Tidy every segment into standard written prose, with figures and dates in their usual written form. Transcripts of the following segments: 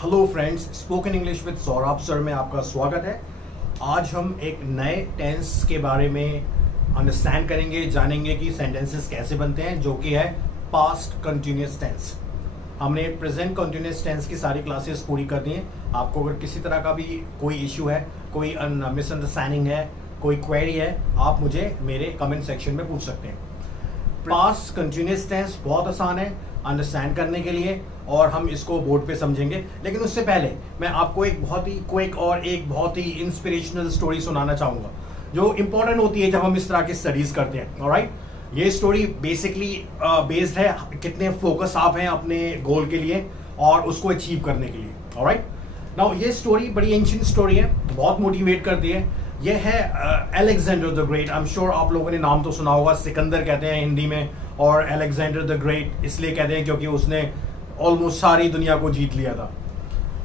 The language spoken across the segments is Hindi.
Hello friends, spoken English with Saurabh sir में आपका स्वागत है। आज हम एक नए टेंस के बारे में अंडरस्टैंड करेंगे, जानेंगे कि सेंटेंसेस कैसे बनते हैं, जो कि है पास्ट कंटिन्यूअस टेंस। हमने प्रेजेंट कंटिन्यूअस टेंस की सारी क्लासेस पूरी कर दी हैं। आपको अगर किसी तरह का भी कोई इशू है, कोई मिसअंडरस्टैंडिंग है, कोई क्वेरी है, आप मुझे मेरे कमेंट सेक्शन में पूछ सकते हैं। पास्ट कंटिन्यूअस टेंस बहुत आसान है अंडरस्टैंड करने के लिए और हम इसको बोर्ड पे समझेंगे। लेकिन उससे पहले मैं आपको एक बहुत ही क्विक और एक बहुत ही इंस्पिरेशनल स्टोरी सुनाना चाहूँगा, जो इम्पोर्टेंट होती है जब हम इस तरह की स्टडीज़ करते हैं। ऑलराइट, ये स्टोरी बेसिकली बेस्ड है कितने फोकस आप हैं अपने गोल के लिए और उसको अचीव करने के लिए। ऑलराइट, नाउ ये स्टोरी बड़ी एंशिएंट स्टोरी है, बहुत मोटिवेट करती है। ये है Alexander the great. I am sure आप लोगों ने नाम तो सुना होगा। सिकंदर कहते हैं हिंदी में, और अलेक्जेंडर द ग्रेट इसलिए कहते हैं क्योंकि उसने ऑलमोस्ट सारी दुनिया को जीत लिया था।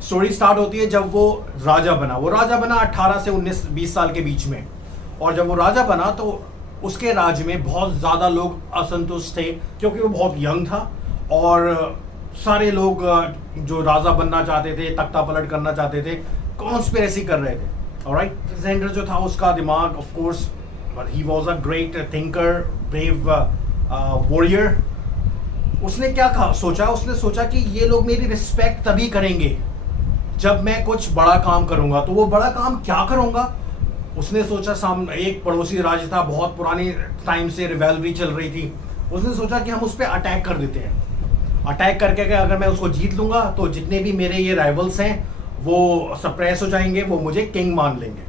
स्टोरी स्टार्ट होती है जब वो राजा बना। वो राजा बना 18 से 19-20 साल के बीच में, और जब वो राजा बना तो उसके राज्य में बहुत ज़्यादा लोग असंतुष्ट थे क्योंकि वो बहुत यंग था और सारे लोग जो राजा बनना चाहते थे, तख्ता पलट करना चाहते थे, कॉन्स्पिरेसी कर रहे थे। ऑलराइट, अलेक्जेंडर जो था उसका दिमाग, of course he was a great thinker, brave warrior. उसने क्या सोचा? उसने सोचा कि ये लोग मेरी रिस्पेक्ट तभी करेंगे जब मैं कुछ बड़ा काम करूंगा। तो वो बड़ा काम क्या करूंगा? उसने सोचा, सामने एक पड़ोसी राज्य था, बहुत पुरानी टाइम से रिवेलरी चल रही थी। उसने सोचा कि हम उस पर अटैक कर देते हैं। अटैक करके अगर मैं उसको जीत लूंगा तो जितने भी मेरे ये राइवल्स हैं वो सप्रेस हो जाएंगे, वो मुझे किंग मान लेंगे।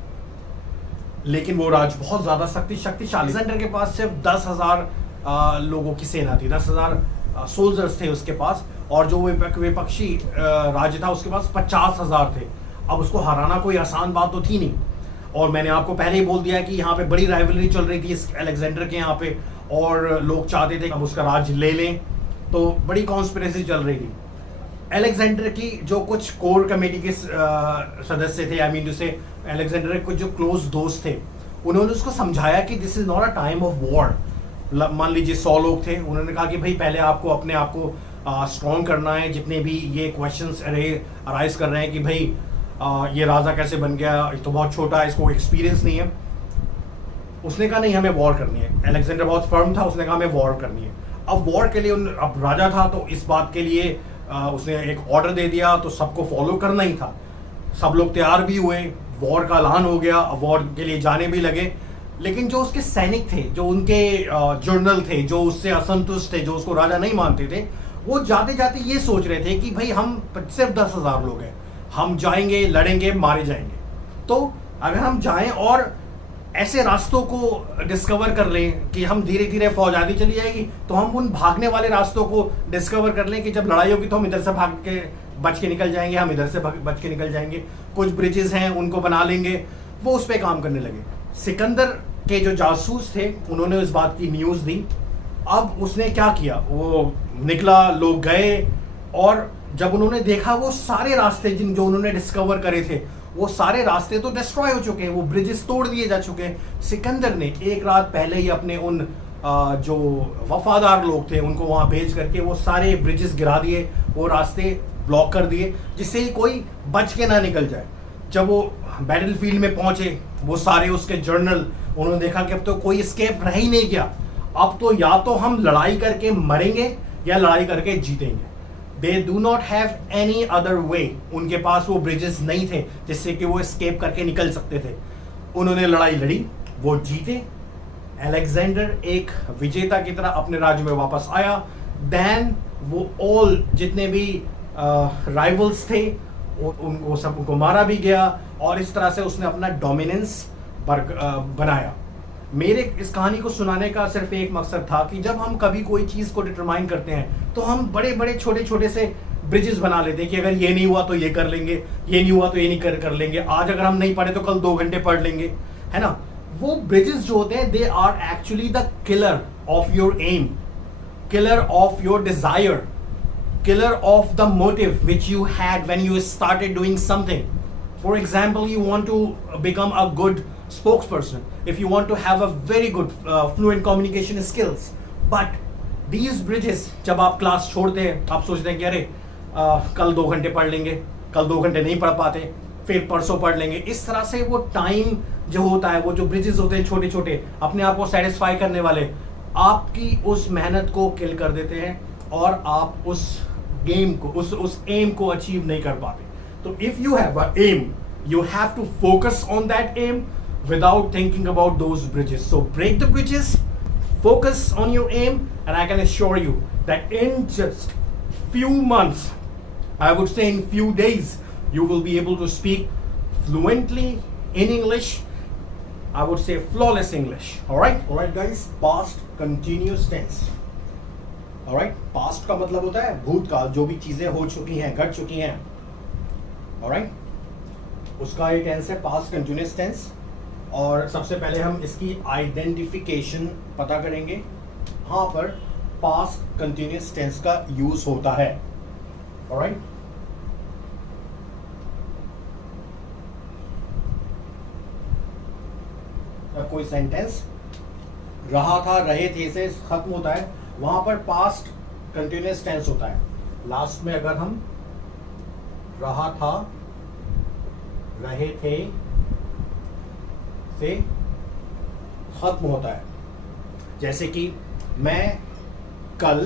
लेकिन वो राज बहुत ज्यादा शक्तिशाली। अलेक्जेंडर के पास सिर्फ 10,000 लोगों की सेना थी, 10,000 सोल्जर्स थे उसके पास, और जो विपक्षी राज्य था उसके पास 50,000 थे। अब उसको हराना कोई आसान बात तो थी नहीं। और मैंने आपको पहले ही बोल दिया कि यहाँ पे बड़ी राइवलरी चल रही थी इस अलेक्जेंडर के यहाँ पे, और लोग चाहते थे अब उसका राज ले लें, तो बड़ी कॉन्स्पिरेसी चल रही थी। अलेक्जेंडर की जो कुछ कोर कमेटी के सदस्य थे, आई मीन जैसे अलेक्जेंडर के कुछ जो क्लोज दोस्त थे, उन्होंने उसको समझाया कि this is not a time of war. मान लीजिए 100 लोग थे, उन्होंने कहा कि भाई पहले आपको अपने आप को स्ट्रॉन्ग करना है। जितने भी ये क्वेश्चंस अराइज कर रहे हैं कि भाई ये राजा कैसे बन गया, ये तो बहुत छोटा है, इसको एक्सपीरियंस नहीं है। उसने कहा नहीं, हमें वॉर करनी है। अलेक्जेंडर बहुत फर्म था, उसने कहा हमें वॉर करनी है। अब वॉर के लिए अब राजा था तो इस बात के लिए उसने एक ऑर्डर दे दिया, तो सबको फॉलो करना ही था। सब लोग तैयार भी हुए, वॉर का ऐलान हो गया, वॉर के लिए जाने भी लगे। लेकिन जो उसके सैनिक थे, जो उनके जर्नल थे, जो उससे असंतुष्ट थे, जो उसको राजा नहीं मानते थे, वो जाते जाते ये सोच रहे थे कि भाई हम सिर्फ 10,000 लोग हैं, हम जाएंगे, लड़ेंगे, मारे जाएंगे। तो अगर हम जाएं और ऐसे रास्तों को डिस्कवर कर लें कि हम धीरे धीरे फौज आती चली जाएगी, तो हम उन भागने वाले रास्तों को डिस्कवर कर लें कि जब लड़ाई होगी तो हम इधर से भाग के बच के निकल जाएंगे, हम इधर से बच के निकल जाएंगे। कुछ ब्रिजेस हैं उनको बना लेंगे। वो उस पर काम करने लगे। सिकंदर के जो जासूस थे उन्होंने इस बात की न्यूज़ दी। अब उसने क्या किया, वो निकला, लोग गए, और जब उन्होंने देखा वो सारे रास्ते जो उन्होंने डिस्कवर करे थे, वो सारे रास्ते तो डिस्ट्रॉय हो चुके हैं, वो ब्रिजेस तोड़ दिए जा चुके हैं। सिकंदर ने एक रात पहले ही अपने उन जो वफादार लोग थे उनको वहां भेज करके वो सारे ब्रिजेस गिरा दिए, वो रास्ते ब्लॉक कर दिए, जिससे ही कोई बच के ना निकल जाए। जब वो बैटलफील्ड में पहुंचे, वो सारे उसके जर्नल, उन्होंने देखा कि अब तो कोई एस्केप रह ही नहीं गया। अब तो या तो हम लड़ाई करके मरेंगे या लड़ाई करके जीतेंगे। They do not have any other way. उनके पास वो ब्रिजेस नहीं थे जिससे कि वो एस्केप करके निकल सकते थे। उन्होंने लड़ाई लड़ी, वो जीते। अलेक्जेंडर एक विजेता की तरह अपने राज्य में वापस आया। देन वो ऑल जितने भी राइवल्स थे उनको सबको मारा भी गया, और इस तरह से उसने अपना डोमिनेंस बनाया। मेरे इस कहानी को सुनाने का सिर्फ एक मकसद था कि जब हम कभी कोई चीज़ को डिटरमाइन करते हैं तो हम बड़े बड़े छोटे छोटे से ब्रिजेस बना लेते हैं कि अगर ये नहीं हुआ तो ये कर लेंगे, ये नहीं हुआ तो ये नहीं कर लेंगे, आज अगर हम नहीं पढ़े तो कल 2 घंटे पढ़ लेंगे, है ना। वो ब्रिजेस जो होते हैं, they are actually the killer of your aim, killer of your desire, killer of the motive which you had when you started doing something. For example, you want to become a good spokesperson, if you want to have a very good fluent communication skills, but these bridges, जब आप क्लास छोड़ते हैं आप सोचते हैं कि अरे कल 2 घंटे पढ़ लेंगे, कल 2 घंटे नहीं पढ़ पाते, फिर परसों पढ़ लेंगे। इस तरह से वो टाइम जो होता है, वो जो ब्रिजेस होते हैं छोटे छोटे अपने आप को सेटिस्फाई करने वाले, आपकी उस मेहनत को किल कर देते हैं और आप उस गेम को, उस एम को अचीव नहीं कर पाते। तो if you have a aim, you have to focus on that aim without thinking about those bridges. So break the bridges, focus on your aim, and I can assure you that in just few months, I would say in few days, you will be able to speak fluently in English. I would say flawless English. All right guys, past continuous tense. All right, past का मतलब होता है भूतकाल, जो भी चीजें हो चुकी हैं, घट चुकी हैं। All right, उसका एक टेंस है पास्ट कंटिन्यूअस टेंस। और सबसे पहले हम इसकी आइडेंटिफिकेशन पता करेंगे। यहाँ पर पास्ट कंटिन्यूअस टेंस का यूज होता है। ऑलराइट, जब कोई सेंटेंस रहा था, रहे थे से खत्म होता है, वहां पर पास्ट कंटिन्यूअस टेंस होता है। लास्ट में अगर हम रहा था, रहे थे से खत्म होता है। जैसे कि मैं कल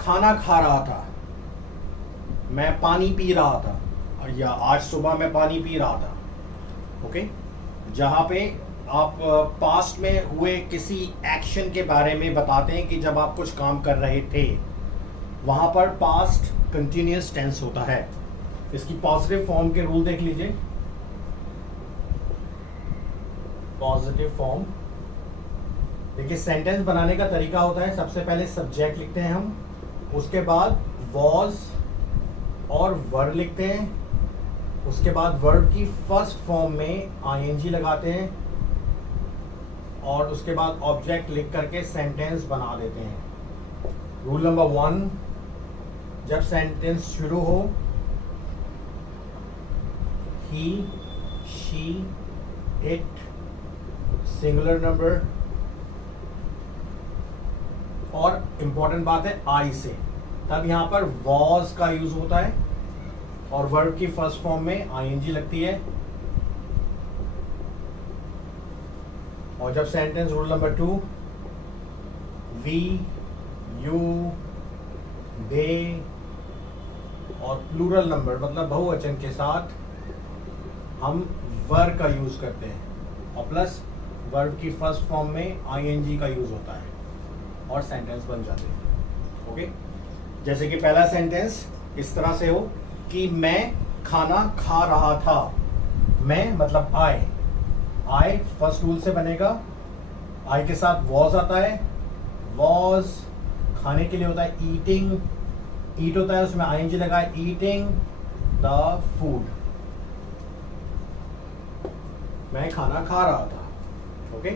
खाना खा रहा था, मैं पानी पी रहा था, और या आज सुबह मैं पानी पी रहा था। ओके, जहां पे आप पास्ट में हुए किसी एक्शन के बारे में बताते हैं कि जब आप कुछ काम कर रहे थे, वहां पर पास्ट कंटिन्यूअस टेंस होता है। इसकी पॉजिटिव फॉर्म के रूल देख लीजिए। पॉजिटिव फॉर्म देखिए, सेंटेंस बनाने का तरीका होता है, सबसे पहले सब्जेक्ट लिखते हैं हम, उसके बाद वॉज और वर्ब लिखते हैं, उसके बाद वर्ब की फर्स्ट फॉर्म में आईएनजी लगाते हैं, और उसके बाद ऑब्जेक्ट लिख करके सेंटेंस बना देते हैं। रूल नंबर 1, जब सेंटेंस शुरू हो, he, she, it, singular number, और इंपॉर्टेंट बात है आई से, तब यहां पर वॉज का यूज होता है और वर्ब की फर्स्ट फॉर्म में आईएनजी लगती है। और जब sentence rule number 2, we, you, they और प्लूरल नंबर मतलब बहुवचन के साथ हम वर्ब का यूज करते हैं, और प्लस वर्ब की फर्स्ट फॉर्म में आईएनजी का यूज होता है और सेंटेंस बन जाते हैं। ओके, जैसे कि पहला सेंटेंस इस तरह से हो कि मैं खाना खा रहा था। मैं मतलब आई फर्स्ट रूल से बनेगा, आई के साथ वॉज आता है, वॉज खाने के लिए होता है ईटिंग, ईट होता है उसमें आईएनजी लगा है, ईटिंग द फूड, मैं खाना खा रहा था। ओके,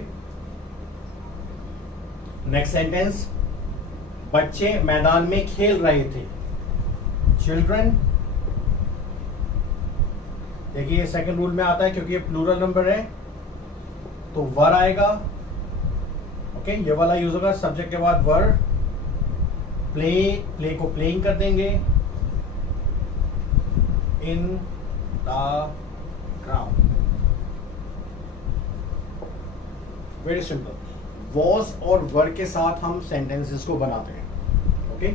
नेक्स्ट सेंटेंस, बच्चे मैदान में खेल रहे थे। चिल्ड्रन, देखिए सेकंड रूल में आता है क्योंकि ये प्लूरल नंबर है तो वर आएगा। ओके, ये वाला यूज होगा, सब्जेक्ट के बाद वर। प्ले को प्लेइंग कर देंगे, in the ground. Very simple, was और वर के साथ हम सेंटेंसेस को बनाते हैं। ओके,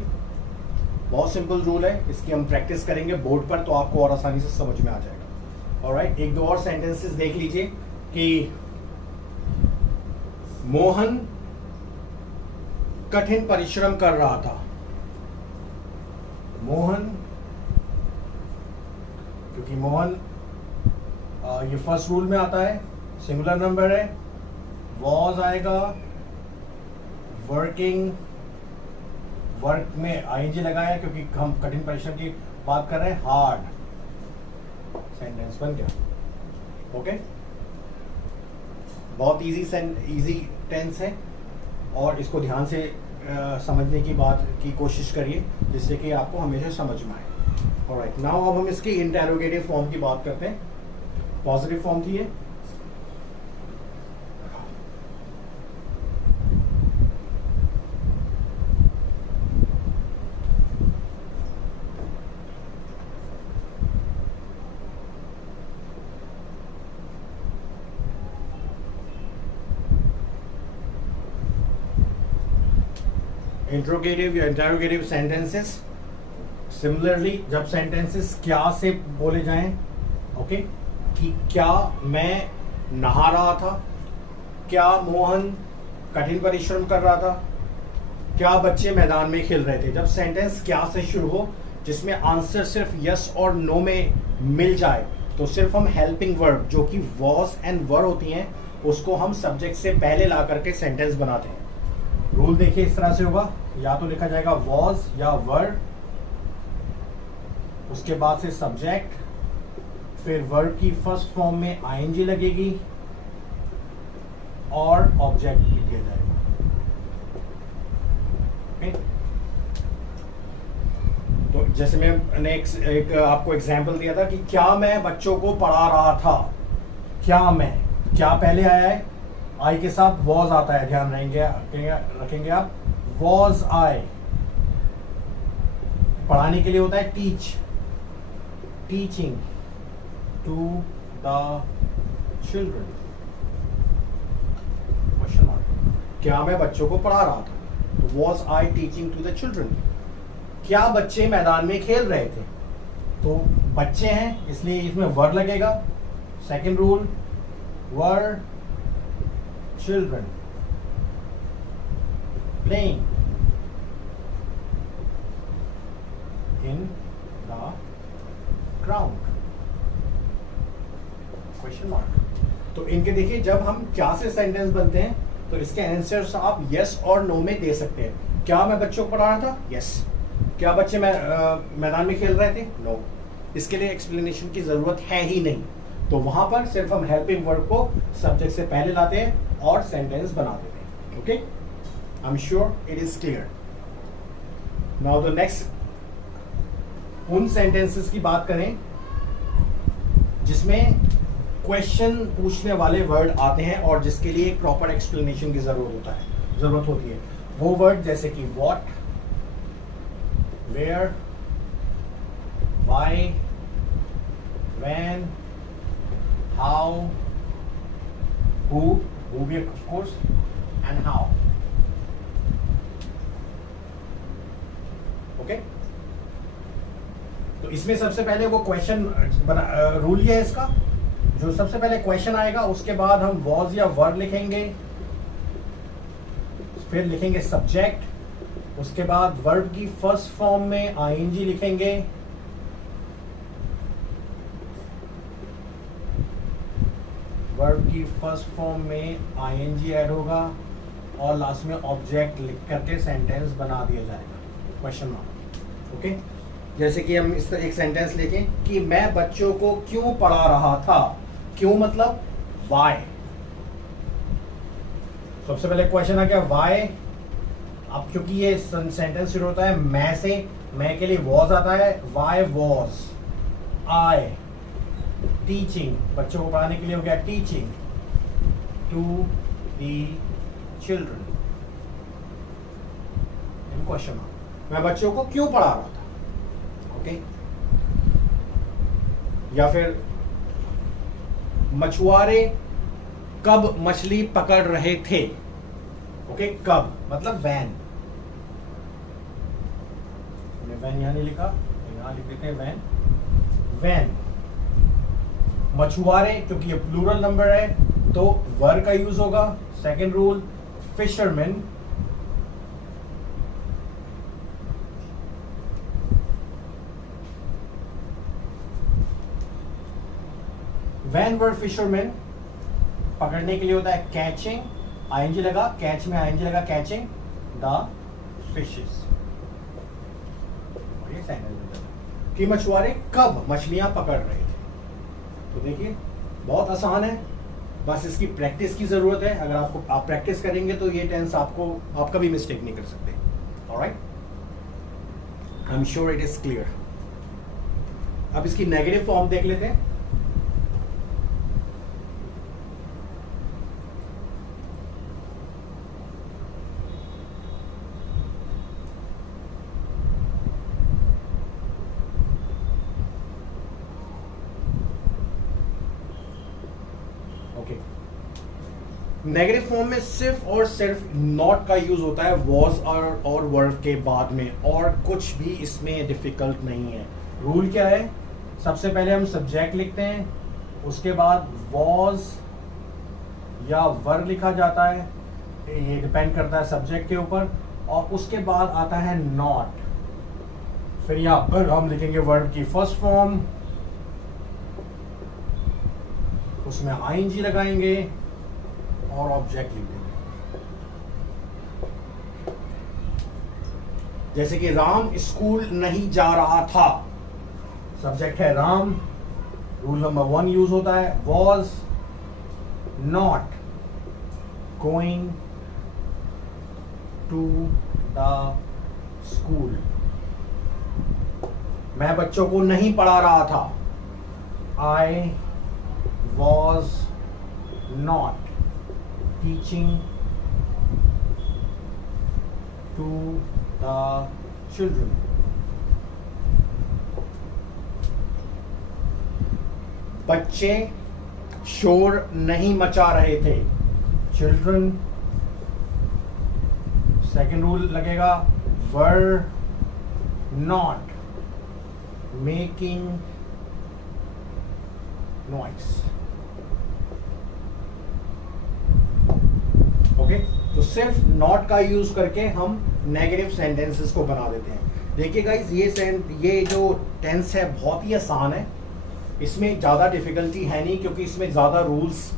बहुत सिंपल रूल है, इसकी हम प्रैक्टिस करेंगे बोर्ड पर तो आपको और आसानी से समझ में आ जाएगा। ऑलराइट, एक दो और सेंटेंसेस देख लीजिए कि मोहन कठिन परिश्रम कर रहा था। मोहन, क्योंकि मोहन ये फर्स्ट रूल में आता है, सिंगुलर नंबर है, वॉज आएगा, वर्किंग, वर्क में आईएनजी लगाया क्योंकि हम कठिन परिश्रम की बात कर रहे हैं, हार्ड, सेंटेंस बन गया। ओके, बहुत इजी टेंस है और इसको ध्यान से समझने की बात की कोशिश करिए जिससे कि आपको हमेशा समझ में आए। ऑलराइट, नाउ अब हम इसकी इंटेरोगेटिव फॉर्म की बात करते हैं। पॉजिटिव फॉर्म थी ये, इंट्रोगेटिव या इंटरोगेटिव सेंटेंसेस। सिमिलरली जब सेंटेंसेस क्या से बोले जाएं, ओके, कि क्या मैं नहा रहा था, क्या मोहन कठिन परिश्रम कर रहा था, क्या बच्चे मैदान में खेल रहे थे। जब सेंटेंस क्या से शुरू हो जिसमें आंसर सिर्फ यस और नो में मिल जाए तो सिर्फ हम हेल्पिंग वर्ब जो कि वॉज एंड वर होती हैं उसको हम सब्जेक्ट से पहले ला करके सेंटेंस बनाते हैं। रूल देखिए इस तरह से होगा, या तो लिखा जाएगा वॉज या वर, उसके बाद से सब्जेक्ट, फिर वर्ब की फर्स्ट फॉर्म में आईएनजी लगेगी और ऑब्जेक्ट लिख दिया जाएगा। तो जैसे मैंने एक आपको एग्जाम्पल दिया था कि क्या मैं बच्चों को पढ़ा रहा था, क्या मैं, क्या पहले आया है, आई के साथ वॉज आता है, ध्यान रखेंगे आप, वॉज आई। पढ़ाने के लिए होता है teach, teaching to the children, question mark. क्या मैं बच्चों को पढ़ा रहा था, was I teaching to the children. क्या बच्चे मैदान में खेल रहे थे, तो बच्चे हैं इसलिए इसमें वर लगेगा। Second rule, were children playing in the ground, question mark. तो इनके देखिए जब हम क्या से सेंटेंस बनते हैं तो इसके आंसर्स आप यस और नो में दे सकते हैं। क्या मैं बच्चों को पढ़ा रहा था, यस। क्या बच्चे मैदान में खेल रहे थे, नो। इसके लिए एक्सप्लेनेशन की जरूरत है ही नहीं, तो वहां पर सिर्फ हम हेल्पिंग वर्ब को सब्जेक्ट से पहले लाते हैं और सेंटेंस बना देते हैं। Okay, I am sure it is clear. Now the next, उन सेंटेंसेस की बात करें जिसमें क्वेश्चन पूछने वाले वर्ड आते हैं और जिसके लिए एक प्रॉपर एक्सप्लेनेशन की जरूरत होती है। वो वर्ड जैसे कि what, where, why, when, how, who भी of course, and how. Okay, तो इसमें सबसे पहले वो क्वेश्चन रूल ये है इसका, जो सबसे पहले क्वेश्चन आएगा उसके बाद हम वॉज या वर लिखेंगे, फिर लिखेंगे सब्जेक्ट, उसके बाद वर्ब की फर्स्ट फॉर्म में आईएनजी लिखेंगे, वर्ब की फर्स्ट फॉर्म में आईएनजी ऐड होगा और लास्ट में ऑब्जेक्ट लिख करके सेंटेंस बना दिया जाएगा, क्वेश्चन मार्क। ओके, जैसे कि हम इस तरह एक सेंटेंस लिखें कि मैं बच्चों को क्यों पढ़ा रहा था। क्यों मतलब वाई। सबसे पहले क्वेश्चन आ गया वाई। अब क्योंकि ये सेंटेंस शुरू होता है मैं से, मैं के लिए वॉज आता है, वाई वॉज आई टीचिंग, बच्चों को पढ़ाने के लिए हो गया teaching to the children, question mark. मैं बच्चों को क्यों पढ़ा रहा था। ओके, या फिर मछुआरे कब मछली पकड़ रहे थे। ओके, कब मतलब वैन, वैन यहां नहीं लिखा, यहां लिख देते हैं वैन। वैन मछुआरे, क्योंकि ये प्लूरल नंबर है तो वर का यूज होगा। सेकेंड रूल, फिशरमैन वैन वर फिशरमैन पकड़ने के लिए होता है कैचिंग, आईएनजी लगा, कैच में आईएनजी लगा, कैचिंग द फिशेस। और ये सेंटेंस कि मछुआरे कब मछलियां पकड़ रहे थे। तो देखिए बहुत आसान है, बस इसकी प्रैक्टिस की जरूरत है। अगर आप प्रैक्टिस करेंगे तो ये टेंस आप कभी मिस्टेक नहीं कर सकते। Alright, I am sure it is clear. अब इसकी नेगेटिव फॉर्म देख लेते हैं। नेगेटिव फॉर्म में सिर्फ और सिर्फ नॉट का यूज होता है वॉज और वर्ब के बाद में, और कुछ भी इसमें डिफिकल्ट नहीं है। रूल क्या है? सबसे पहले हम सब्जेक्ट लिखते हैं, उसके बाद वॉज या वर्ब लिखा जाता है, ये डिपेंड करता है सब्जेक्ट के ऊपर, और उसके बाद आता है नॉट। फिर यहाँ पर हम लिखेंगे वर्ब की फर्स्ट फॉर्म, उसमें आईएनजी लगाएंगे और ऑब्जेक्ट लिख देंगे। जैसे कि राम स्कूल नहीं जा रहा था, सब्जेक्ट है राम, रूल नंबर 1 यूज होता है was not going to the school. मैं बच्चों को नहीं पढ़ा रहा था, I was not teaching to the children. बच्चे शोर नहीं मचा रहे थे, चिल्ड्रन। सेकेंड रूल लगेगा were not making noise. Okay, तो सिर्फ नॉट का यूज करके हम नेगेटिव सेंटेंसेस को बना देते हैं। देखिए गाइस, ये जो टेंस है बहुत ही आसान है, इसमें ज़्यादा डिफिकल्टी है नहीं, क्योंकि इसमें ज़्यादा रूल्स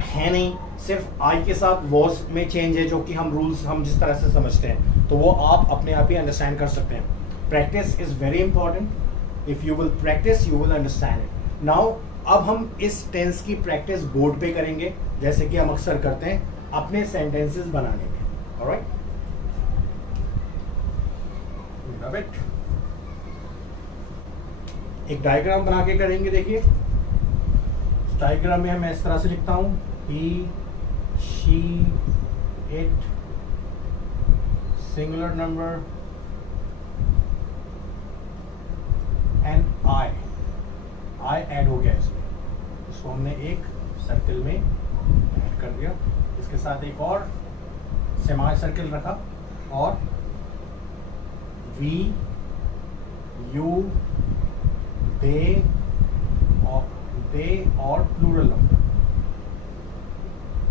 है नहीं, सिर्फ आई के साथ वॉज में चेंज है, जो कि हम जिस तरह से समझते हैं, तो वो आप अपने आप ही अंडरस्टैंड कर सकते हैं। Practice is very important. If you will practice you will understand it. Now अब हम इस टेंस की प्रैक्टिस बोर्ड पे करेंगे, जैसे कि हम अक्सर करते हैं अपने सेंटेंसेस बनाने में। ऑलराइट, एक डायग्राम बना के करेंगे। देखिए, डायग्राम में मैं इस तरह से लिखता हूं, he, she, it, singular number and I add हो गया इसमें, इसको हमने एक सर्किल में ऐड कर दिया। इसके साथ एक और सेमी सर्किल रखा, और वी, यू, दे और प्लूरल नंबर,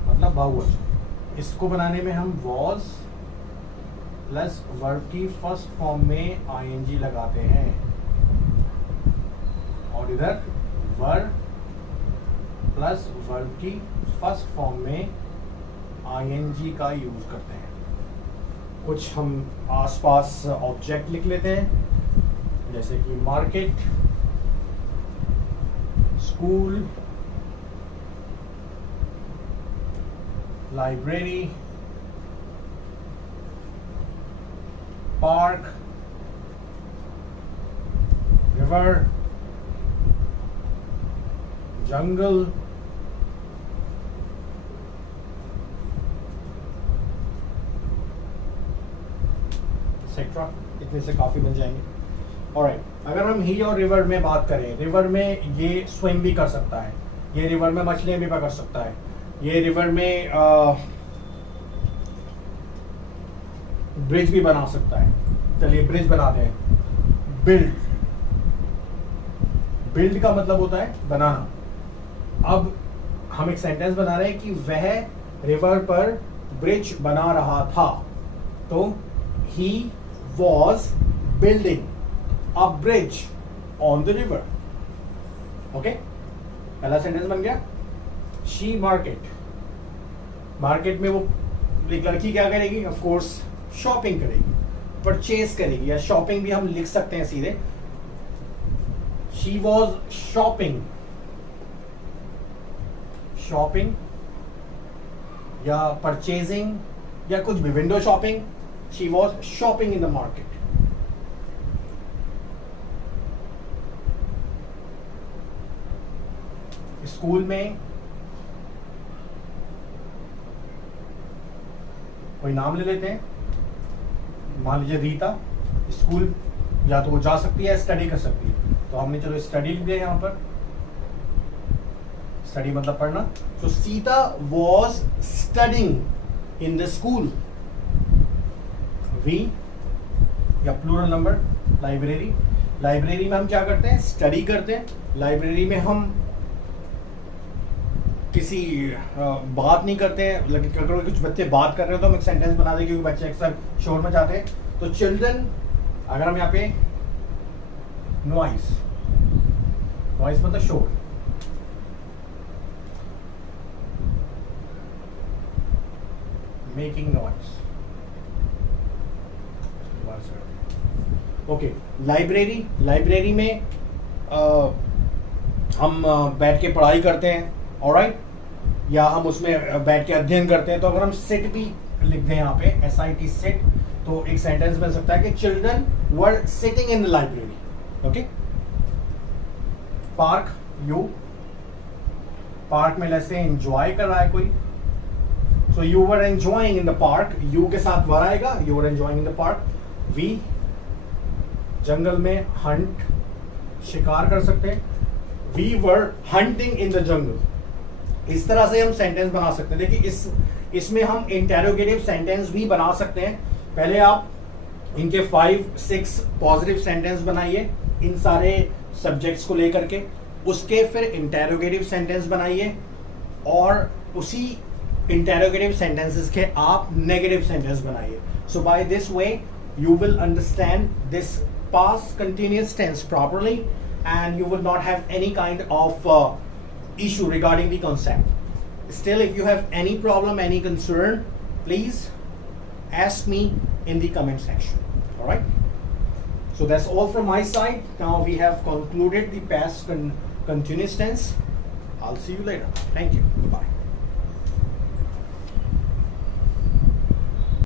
मतलब बहुवचन। इसको बनाने में हम वॉज प्लस वर्ब की फर्स्ट फॉर्म में आईएनजी लगाते हैं, और इधर वर्ब प्लस वर्ब की फर्स्ट फॉर्म में आईएनजी का यूज करते हैं। कुछ हम आसपास ऑब्जेक्ट लिख लेते हैं, जैसे कि market, school, library, park, river, जंगल, एक्सेट्रा। इतने से काफी बन जाएंगे। ऑलराइट, अगर हम ही और रिवर में बात करें, रिवर में ये स्विम भी कर सकता है, ये रिवर में मछलियां भी पकड़ सकता है, ये रिवर में ब्रिज भी बना सकता है। चलिए ब्रिज बनाते हैं। बिल्ड का मतलब होता है बनाना। अब हम एक सेंटेंस बना रहे हैं कि वह रिवर पर ब्रिज बना रहा था, तो he was building a bridge on the river. Okay, पहला सेंटेंस बन गया। शी मार्केट में वो एक लड़की क्या करेगी? ऑफ कोर्स शॉपिंग करेगी, परचेज करेगी, या शॉपिंग भी हम लिख सकते हैं सीधे। शी वॉज शॉपिंग या परचेजिंग या कुछ भी, window shopping. She was shopping in the market. School में कोई नाम ले लेते हैं, मान लीजिए रीता। स्कूल या तो वो जा सकती है, स्टडी कर सकती है, तो हमने चलो स्टडी लिख दिया यहाँ पर। स्टडी मतलब पढ़ना. तो Sita was studying in the school. We या प्लूरल नंबर लाइब्रेरी. लाइब्रेरी में हम क्या करते हैं? स्टडी करते हैं. लाइब्रेरी में हम किसी बात नहीं करते हैं. लेकिन अगर कुछ बच्चे बात कर रहे हो तो हम एक सेंटेंस बना दें, क्योंकि बच्चे अक्सर शोर मचाते हैं. तो चिल्ड्रन, अगर हम यहाँ पे नॉइस, नॉइस मतलब शोर. Making noise. Okay. Library, library में हम बैठ के पढ़ाई करते हैं. ऑलराइट. या हम उसमें बैठ के अध्ययन करते हैं. तो अगर हम सिट भी लिख दें यहाँ पे, SIT सिट, तो एक सेंटेंस बन सकता है कि children were sitting in the library. Okay. Park, you, park में जैसे एंजॉय कर रहा है कोई. So you were enjoying in the park. You के साथ वर आएगा, you were enjoying in the park. We, जंगल में, हंट, शिकार कर सकते हैं. We were hunting in the jungle. इस तरह से हम सेंटेंस बना सकते हैं. देखिए इसमें हम इंटेरोगेटिव सेंटेंस भी बना सकते हैं. पहले आप इनके 5-6 पॉजिटिव सेंटेंस बनाइए इन सारे सब्जेक्ट्स को लेकर के. उसके फिर इंटेरोगेटिव सेंटेंस बनाइए, और उसी इंटेरोगेटिव सेंटेंसेस के आप नेगेटिव सेंटेंस बनाइए. So by this way you will understand this past continuous tense properly, and you will not have any kind of issue regarding the concept. Still, if you have any problem, any concern, please ask me in the comment section. All right. So that's all from my side. Now we have concluded the past continuous tense. I'll see you later. Thank you. Bye.